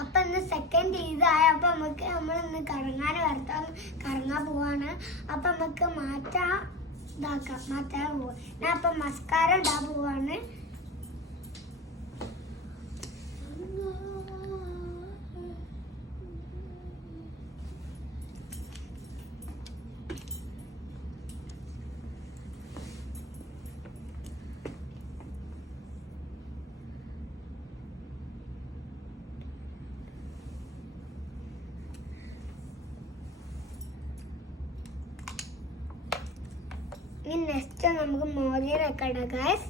അപ്പൊ ഇന്ന് സെക്കൻഡ് ഇതായ അപ്പൊ നമുക്ക് നമ്മൾ ഇന്ന് കറങ്ങാൻ വരത്താൻ കറങ്ങാൻ പോവാണ്. അപ്പൊ നമുക്ക് മാറ്റാ ഇതാക്കാം. മാറ്റാൻ പോവാ. ഞാൻ അപ്പൊ മസ്കാരം ഇടാൻ പോവാണ് ഇനി നെക്സ്റ്റ് നമുക്ക് മോതിരൊക്കെ ഇടാം ഗൈസ്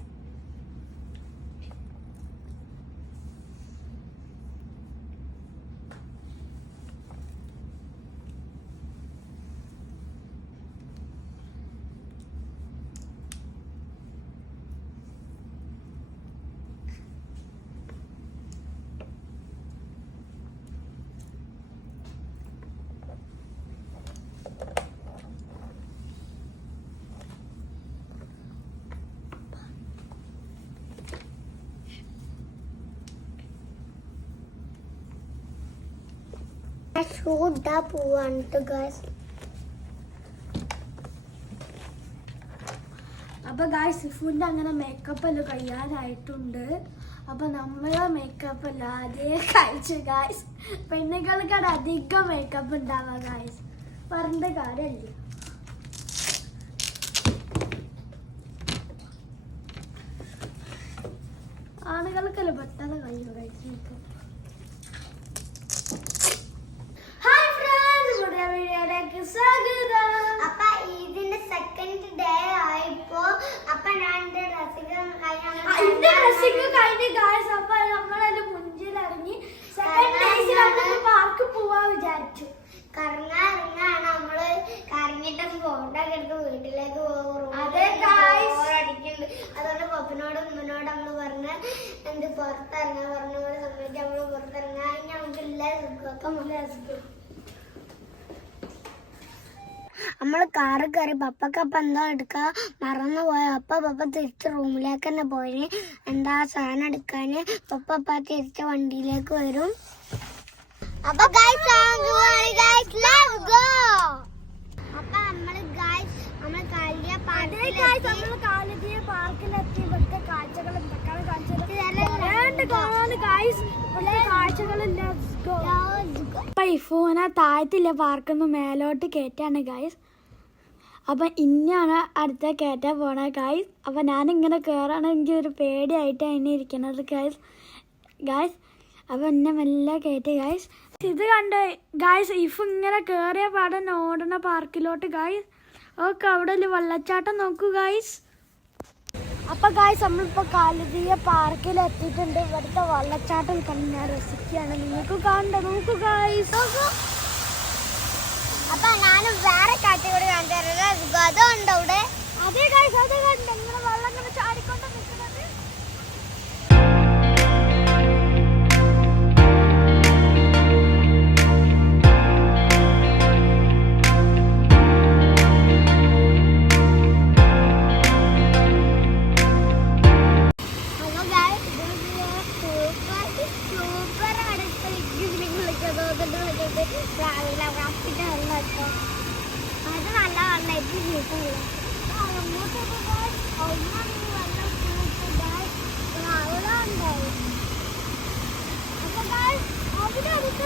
ഷൂ ഇടാൻ പോവാണ് കേട്ടോ അപ്പോൾ അപ്പൊ ഗായ്സ് സിഫുവിന്റെ അങ്ങനെ മേക്കപ്പ് എല്ലാം കഴിയാനായിട്ടുണ്ട്. അപ്പൊ നമ്മളെ മേക്കപ്പ് എല്ലാം അതേ കഴിച്ചു ഗായ്സ് പെണ്ണുകൾക്കാണ് അധികം മേക്കപ്പ് ഉണ്ടാവുക ഗായ്സ് പറഞ്ഞ കാര്യമല്ലേ. ആണുകൾക്കല്ല പെട്ടെന്ന് കഴിയും ഗായ്സ് മേക്കപ്പ് ഹായ് ഫ്രണ്ട്സ് പുതിയ വീഡിയോയിലേക്ക് സ്വാഗതം അപ്പൊ ഇതിന്റെ സെക്കൻഡ് ഡേ ആയിപ്പോ അപ്പൊ ഞാൻ എന്റെ ഡ്രസ്സിംഗ് അതിന്റെ ഡ്രസ്സിംഗ് കഴിഞ്ഞ് ഗായ്സ് അപ്പൊ നമ്മളതിന്റെ മുഞ്ചിൽ ഇറങ്ങി സെക്കൻഡ് ഡേയ്സിൽ നമ്മൾ പാർക്ക് പോവാ വിചാരിച്ചു കറങ്ങാൻ ഇറങ്ങാണ് നമ്മൾ കറങ്ങിട്ട് ഫോട്ടോ ഒക്കെ എടുത്ത് വീട്ടിലേക്ക് പോകും അതെ, guys. അടിക്കുന്നുണ്ട് അതുകൊണ്ട് പപ്പനോടും അമ്മ പറഞ്ഞ് എന്ത് പുറത്തിറങ്ങാൻ പറഞ്ഞ പോലെ സമയത്ത് നമ്മൾ പുറത്തിറങ്ങാൻ ഞങ്ങൾക്ക് നമുക്ക് എല്ലാ സുഖം. അപ്പൊ നമ്മൾ രസിക്കും നമ്മൾ കാറ് കയറി പപ്പക്ക് അപ്പൊ എന്താ എടുക്കാ മറന്നു പോയ. അപ്പ പപ്പ തിരിച്ച് റൂമിലേക്ക് തന്നെ പോയി എന്താ സാധനം എടുക്കാന്? പപ്പ അപ്പ തിരിച്ച് വണ്ടിയിലേക്ക് വരും. അപ്പൊ ഗൈസ് ഗൈസ് ലെറ്റ്സ് ഗോ അപ്പൊ നമ്മൾ ഗായ്സ് നമ്മൾ കാലത്തിയ പാർക്കിലെത്തി ഇവിടുത്തെ കാഴ്ചകൾ എന്തൊക്കെയാണ് കാഴ്ചകൾ കാണാൻ ഗായ്സ് ഇവിടുത്തെ കാഴ്ചകളില്ല അപ്പൊ താഴത്തില്ല പാർക്കൊന്ന് മേലോട്ട് കയറ്റാണ് ഗായ്സ് അപ്പം ഇന്നാണ് അടുത്ത കയറ്റാൻ പോണ ഗായ്സ് അപ്പം ഞാനിങ്ങനെ എനിക്ക് ഒരു പേടിയായിട്ട് തന്നെ ഇരിക്കുന്നത് ഗായ്സ് ഗായ്സ് അപ്പം എന്നെ മെല്ലെ കയറ്റി ഗായ്സ് ഇത് കണ്ട് ഗായ്സ് ഇഫ് ഇങ്ങനെ കയറിയ പാടന്നെ ഓടണ പാർക്കിലോട്ട് ഗായ്സ് ഓക്കെ അവിടെ ഒരു വെള്ളച്ചാട്ടം നോക്കൂ ഗായ്സ് അപ്പൊ ഗായ്സ് നമ്മളിപ്പോ കാലതീയ പാർക്കിൽ എത്തിയിട്ടുണ്ട്. ഇവിടുത്തെ വള്ളച്ചാട്ടം കണ്ട് ഞാൻ രസിക്കുകയാണ്. നിങ്ങൾക്ക് കാണണ്ട? നോക്കൂ ഗായ്സ് അപ്പൊ ഞാനും വേറെ കാറ്റഗറി കാണിച്ചു അതുണ്ടോ അവിടെ? അതെ ഗായ്സ് അതെ കണ്ട്. ഇങ്ങനെ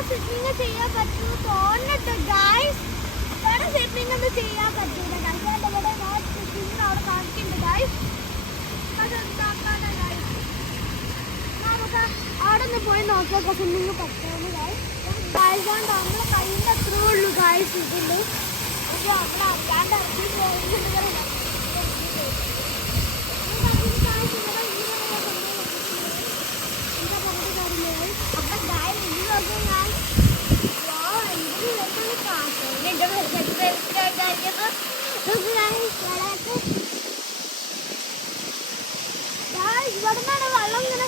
സ്വിമ്മിങ് ചെയ്യാൻ പറ്റൂ തോന്നിട്ട് ഗായ്സ് വേറെ സ്വിമ്മിങ് ഒന്നും ചെയ്യാൻ പറ്റൂല ഗായ്സ് ഇവിടെ ഞാൻ സ്വിമ്മിങ് അവിടെ കാണിക്കുന്നുണ്ട് ഗായ്സ് അതെന്താക്കാനാ ഗായ്സ് നമുക്ക് അവിടെ നിന്ന് പോയി നോക്കിയൊക്കെ സ്വിമ്മിങ് പറ്റുമെന്ന് ഗായ്സ് ഗായ്സ് കൊണ്ട് നമ്മളെ കയ്യിന്റെ അത്രേ ഉള്ളൂ ഗായ്സ് ഇതിൽ. അപ്പോൾ നമ്മൾ അറിയാണ്ട് ഇറങ്ങി പോകുന്നുണ്ട് അപ്പൊ ഗൈസ് ഇനി നോക്കൂ ഞാൻ എന്റെ ഇവിടുന്നാണ് വെള്ളം ഇങ്ങനെ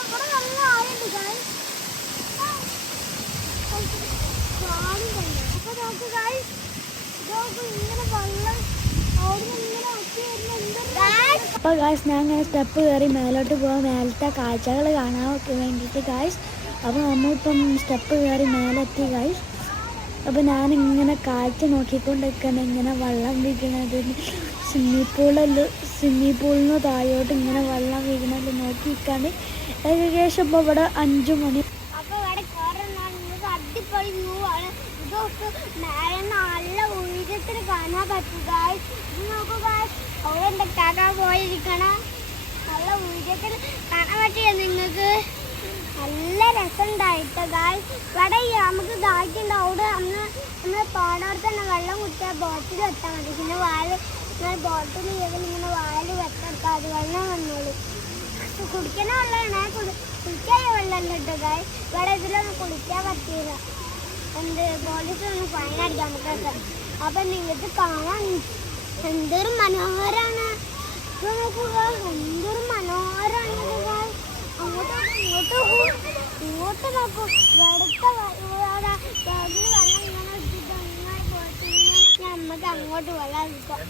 ഇവിടെ നല്ല ആയുണ്ട് ഗായ്സ് അപ്പൊ അപ്പോൾ ഗായ്സ് ഞാൻ ഇങ്ങനെ സ്റ്റെപ്പ് കയറി മേലോട്ട് പോകാൻ മേലത്തെ കാഴ്ചകൾ കാണാൻ വേണ്ടിയിട്ട് ഗായ്സ് അപ്പോൾ നമ്മളിപ്പം സ്റ്റെപ്പ് കയറി മേലെത്തി ഗായ്സ് അപ്പോൾ ഞാനിങ്ങനെ കാഴ്ച നോക്കിക്കൊണ്ടിരിക്കണം ഇങ്ങനെ വെള്ളം വീഴണത് സ്വിമ്മിങ് പൂളിൽ സ്വിമ്മിങ് പൂളിൽ നിന്ന് താഴോട്ട് ഇങ്ങനെ വെള്ളം വീഴണത് നോക്കി നിൽക്കാണ്ട് ഏകദേശം ഇപ്പോൾ ഇവിടെ അഞ്ചു മണി അപ്പൊ ഇവിടെ കയറുന്ന അടിപൊളി വ്യൂ ഇതൊക്കെ മേലെ നല്ല ഉയരത്തിൽ കാണാൻ പറ്റും guys. ഇത് നോക്കൂ guys. അവിടെ എന്റെ കാക്ക പോയിരിക്കണം? നല്ല ഉയരത്തിൽ കാണാൻ പറ്റില്ല നിങ്ങൾക്ക്? നല്ല രസമുണ്ടായിട്ട് ഗായ് ഇവിടെ നമുക്ക് ദാഹിക്കുണ്ട് അവിടെ നമ്മൾ നമ്മൾ പാടോടെ തന്നെ വെള്ളം കുത്തിയാൽ ബോട്ടിൽ വെച്ചാൽ മതി. പിന്നെ വാൽ ഇങ്ങനെ ബോട്ടിൽ ചെയ്ത് ഇങ്ങനെ വാൽ വെച്ചെടുക്കാം അത് വെള്ളം വന്നോളൂ. കുടിക്കുന്ന ഗായ് ഇവിടെ ഇതിലൊന്നും കുളിക്കാൻ പറ്റില്ല എന്ത് പോലീസ് ഒന്ന് ഫൈൻ അടിക്കാൻ പറ്റാത്ത അപ്പൊ നിങ്ങൾക്ക് കാണാൻ എന്തൊരു മനോഹരാണ്. ഇത് നോക്കുക എന്തൊരു guys. അങ്ങോട്ട് ഇങ്ങോട്ട് ഇങ്ങോട്ട് നോക്കൂ. വെടുത്ത നമുക്ക് അങ്ങോട്ട് വെള്ളം എടുക്കാം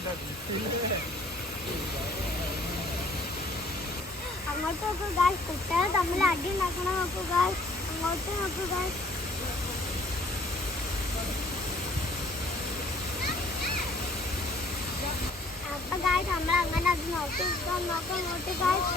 അങ്ങോട്ട് നോക്കുക കുട്ടികൾ തമ്മിൽ അടി ഉണ്ടാക്കണം നോക്കുക അങ്ങോട്ട് നോക്കൂ ഗായ്സ് അപ്പൊ ഗായ്സ് നമ്മൾ അങ്ങനെ അത് നോക്കി. നിൽക്കാം നോക്കാം അങ്ങോട്ട് ഗായ്സ്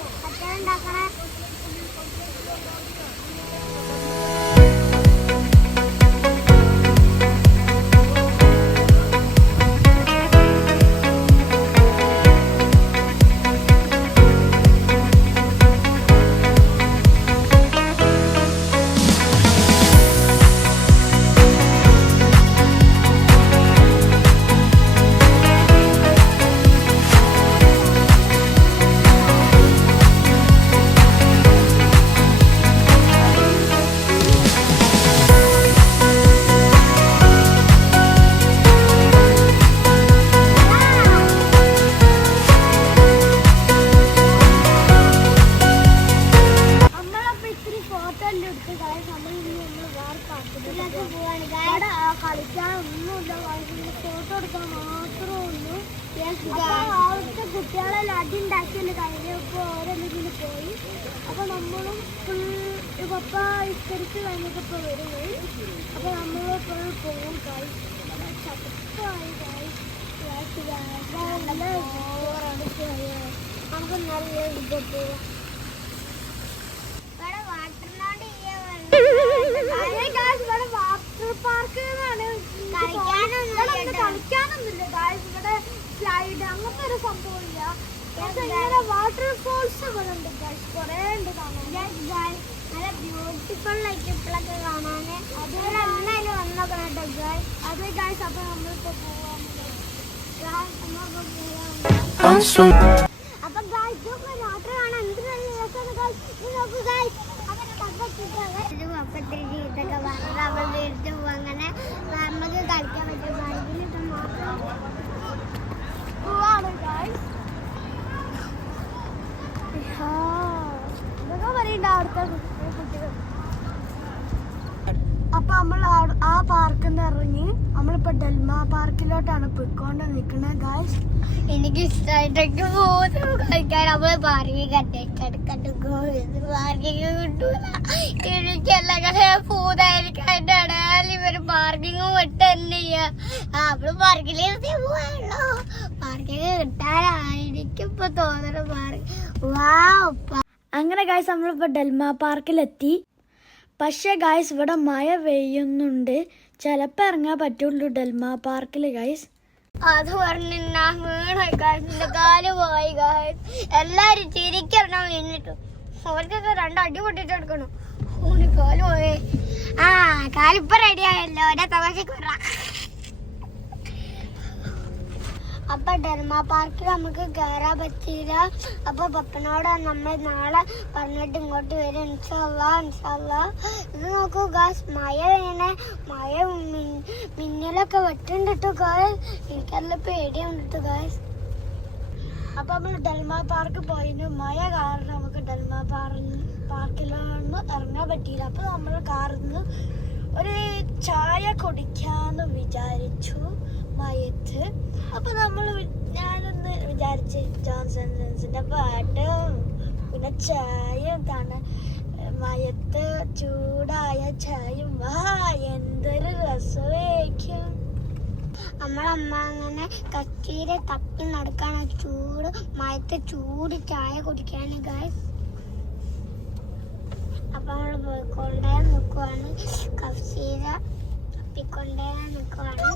അവിടുത്തെ കുട്ടികളെല്ലാം അടി ഉണ്ടാക്കിയല്ലോ കഴിഞ്ഞപ്പോ ഓരോന്നിങ്ങനെ പോയി. അപ്പൊ നമ്മളും ഫുൾ പപ്പ ഇസ്കരിച്ച് കഴിഞ്ഞപ്പോ വരും അപ്പൊ നമ്മൾ ഫുൾ പോകും കായി ചപ്പായി കായി നമുക്ക് നല്ല ഇത് പോവാം വാട്ടർ പാർക്ക് കളിക്കാനൊന്നുമില്ല ഗായ്സ് ഇവിടെ സ്ലൈഡ് അങ്ങനത്തെ ഒരു സംഭവം ഇല്ല. ഇങ്ങനെ വാട്ടർ ഫോൾസ് ഇവിടെ ഉണ്ട് ഗായ്സ് കുറേ ഉണ്ട് കാണാൻ. നല്ല ബ്യൂട്ടിഫുൾ ആയിട്ട് ഇപ്പോഴൊക്കെ കാണാൻ അതുപോലെ എന്തായാലും വന്നൊക്കെ കേട്ടോ ഗായ്സ് അത് ഗായ്സ് അപ്പൊ നമ്മളിപ്പോ പോവാൻ അപ്പൊ ഗായ്സ് രാത്രി കാണാൻ എന്ത് നല്ല രസമാണ് ഗായ്സ് നോക്കൂ ഗായ്സ് അങ്ങനെ ഇത് പപ്പത്തിരി ഇതൊക്കെ പറഞ്ഞ് നമ്മൾ വീട്ടിൽ പോകും അങ്ങനെ നമുക്ക് കളിക്കാൻ പറ്റും ബാങ്കിലിട്ട് മാത്രം പോവാണ് ഗായ്സ് ഇതൊക്കെ പറയണ്ട അവിടുത്തെ കുട്ടികൾ അപ്പൊ നമ്മൾ ആ പാർക്കിൽ നിന്ന് ഇറങ്ങി നമ്മളിപ്പോ ഡെൽമ പാർക്കിലോട്ടാണ് പോയിക്കൊണ്ട് നിൽക്കുന്നത് ഗായ്സ് എനിക്ക് ഇഷ്ടമായിട്ടൊക്കെ പോകുന്നു. കളിക്കാൻ കട്ടിക്കടുക്കട്ട് പാർക്കിങ് കിട്ടൂല. എനിക്കെല്ലാം പോകുന്നതായിരിക്കും അതിന്റെ ഇടയിൽ ഇവർ പാർക്കിങ് വിട്ട് തന്നെ നമ്മൾ പാർക്കിൽ ഇരുത്തി പോവാണല്ലോ പാർക്കിങ് കിട്ടാനായിരിക്കും ഇപ്പൊ പാർക്ക് വാ അങ്ങനെ ഗായ്സ് നമ്മളിപ്പോൾ ഡെൽമ പാർക്കിലെത്തി. പക്ഷേ ഗായ്സ് ഇവിടെ മഴ പെയ്യുന്നുണ്ട്. ചിലപ്പോൾ ഇറങ്ങാൻ പറ്റുള്ളൂ ഡെൽമ പാർക്കിൽ ഗായ്സ് അത് പറഞ്ഞ വീണ കാശിന്റെ കാൽ പോയി കാശ് എല്ലാരും ചിരിക്കണം എന്നിട്ട്. അവർക്കൊക്കെ രണ്ട് അടി പൊട്ടിട്ട് എടുക്കണം ഓന് കാൽ പോയേ. ആ കാലിപ്പ റെഡി ആയല്ലോ. ഒരേ തമാശക്ക് പറ അപ്പൊ ഡെർമ പാർക്കിൽ നമുക്ക് കയറാൻ പറ്റിയില്ല. അപ്പൊ പപ്പനോട് നമ്മൾ നാളെ പറഞ്ഞിട്ട് ഇങ്ങോട്ട് വരും. ഇൻഷല്ല ഇൻഷല്ല ഇത് നോക്കൂ ഗാസ് മഴ വീണേ മഴ മിന്നലൊക്കെ വെട്ടുണ്ട് കേട്ടോ ഗാസ് എനിക്കല്ല പേടിയുണ്ട് കേട്ടോ ഗാസ് അപ്പൊ നമ്മൾ ഡൽമ പാർക്ക് പോയിരുന്നു മഴ കാരണം നമുക്ക് ഡൽമ പാർക്കിലൊന്നും ഇറങ്ങാൻ പറ്റിയില്ല. അപ്പൊ നമ്മൾ കാറിൽ നിന്ന് ഒരു ചായ കുടിക്കാന്ന് വിചാരിച്ചു മയത്ത്. അപ്പൊ നമ്മൾ ഞാനൊന്ന് വിചാരിച്ച് ജോൺസൺ ജോൺസിന്റെ പാട്ടും പിന്നെ ചായയും എന്താണ് മയത്ത് ചൂടായ ചായും വാ എന്തൊരു രസമായിരിക്കും. നമ്മളമ്മ അങ്ങനെ കച്ചീരെ തപ്പി നടക്കാണ്. ചൂട് മയത്ത് ചൂട് ചായ കുടിക്കാണ് ഗായ്സ് അപ്പൊ നമ്മൾ പോയിക്കൊണ്ടേ നിൽക്കുവാണ് കഫ്സീര തപ്പിക്കൊണ്ടേ നിൽക്കുവാണ്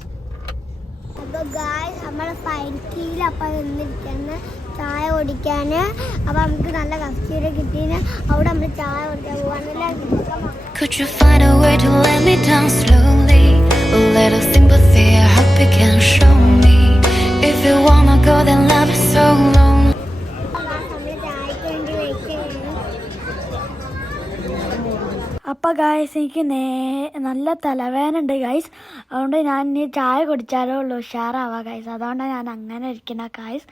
അപ്പൊ ഗായ്സ് നമ്മളെ ഫൈറ്റിയിൽ അപ്പൊ നിന്നിരിക്കുന്ന ചായ ഓടിക്കാൻ അപ്പൊ നമുക്ക് നല്ല കഫ്സീര കിട്ടീന്. അവിടെ നമ്മൾ ചായ ഓടിക്കാൻ പോവാണ്. Could you find a way to let me down slowly? A little sympathy, I hope you can show me. If you wanna go, then love is so lonely. നമ്മൾ ചായക്ക് വേണ്ടി വെയിറ്റ് ചെയ്യണം അപ്പൊ ഗായ്സ് എനിക്ക് നേ നല്ല തലവേദന ഉണ്ട് ഗായ്സ് അതുകൊണ്ട് ഞാൻ ഇനി ചായ കുടിച്ചാലേ ഉള്ളൂ ഉഷാറാവാ ഗായ്സ് അതുകൊണ്ടാണ് ഞാൻ അങ്ങനെ ഇരിക്കുന്ന ഗായ്സ്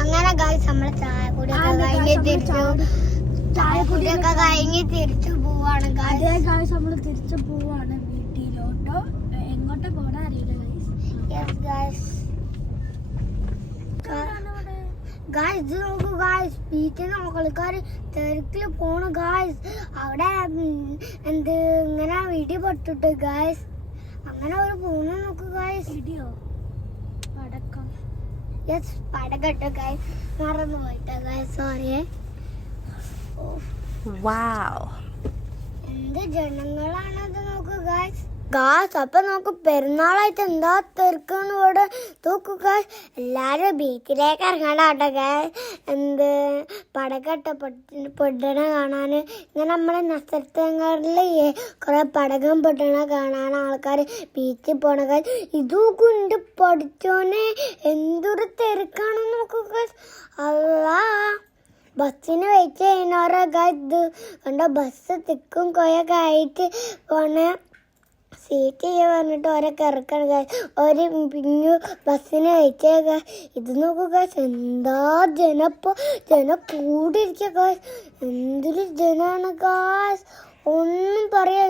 അങ്ങനെ ഗായ്സ് നമ്മൾ ചായ കുടിയൊക്കെ കഴിഞ്ഞ് തിരിച്ചു. ചായ കുടിയൊക്കെ കഴിഞ്ഞ് തിരിച്ചു പോവാണ് ഗൈസ് ഗായ്സ് നമ്മൾ നമ്മൾ തിരിച്ചു പോവാണ്. എങ്ങോട്ടാ പോണ അറിയില്ല ഗായ്സ് യെസ് ഗായ്സ് ഗായ്സ് ഇത് നോക്കൂ ഗായ്സ് ബീച്ചിൽ ആൾക്കാർ തിരക്കിൽ പോണു ഗായ്സ് അവിടെ എന്ത് ഇങ്ങനെ ഇടി പൊട്ടിട്ട് ഗായ്സ് അങ്ങനെ ഒരു പോണു നോക്കൂ ഗായ്സ് ഇടിയോ? പടക്കം യെസ് പടകട്ടോ ഗായ്സ് മറന്നു പോയിട്ടോ ഗായ്സ് സോറി എന്ത് ജനങ്ങളാണത് നോക്കൂ ഗായ്സ് ഗായ്സ് അപ്പൊ നമുക്ക് പെരുന്നാളായിട്ട് എന്താ തിരക്കാണ് ഇവിടെ തൂക്കുക എല്ലാരും ബീച്ചിലേക്ക് ഇറങ്ങണം കേട്ടോ എന്ത് പടകട്ട പൊട്ടണ കാണാൻ ഇങ്ങനെ നമ്മളെ നക്ഷത്രങ്ങളിൽ കുറെ പടകം പൊട്ടണ കാണാൻ ആൾക്കാർ ബീച്ചിൽ പോണ ഗാസ് ഇതും കൊണ്ട് പഠിച്ചോനെ എന്തൊരു തിരക്കാണെന്ന് നോക്കൂ ഗായ്സ് അല്ലാ ബസ്സിന് വെയിറ്റ് ചെയ്യുന്നവരൊക്കെ ഇത്. കണ്ട ബസ് തിക്കും കൊയൊക്കെ ആയിട്ട് പോണ. സീറ്റ് ചെയ്യാൻ പറഞ്ഞിട്ട് ഓരോ കറക്കണ ഒരു പിന്നു ബസ്സിന് അയച്ചേക്ക ഇത് നോക്കുക എന്താ ജനപ്പോ ജന കൂടിയിരിക്കുക എന്തൊരു ജനാണ് കാശ് ഒന്നും പറയാ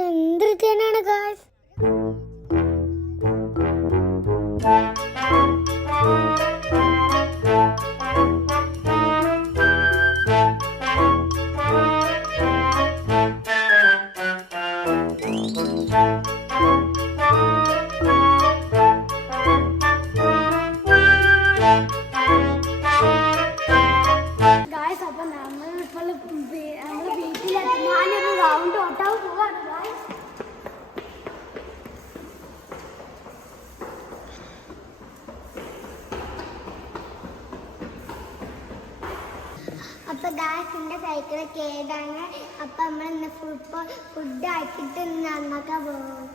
റൗണ്ട് ഓട്ടാൻ പോവാണ് അപ്പൊ ഗാസിന്റെ സൈക്കിളൊക്കെ ഏതാണ്? അപ്പൊ നമ്മൾ ഇന്ന് ഫുഡ് ഫുഡ് ആക്കിയിട്ട് നന്നാക്കാൻ പോകും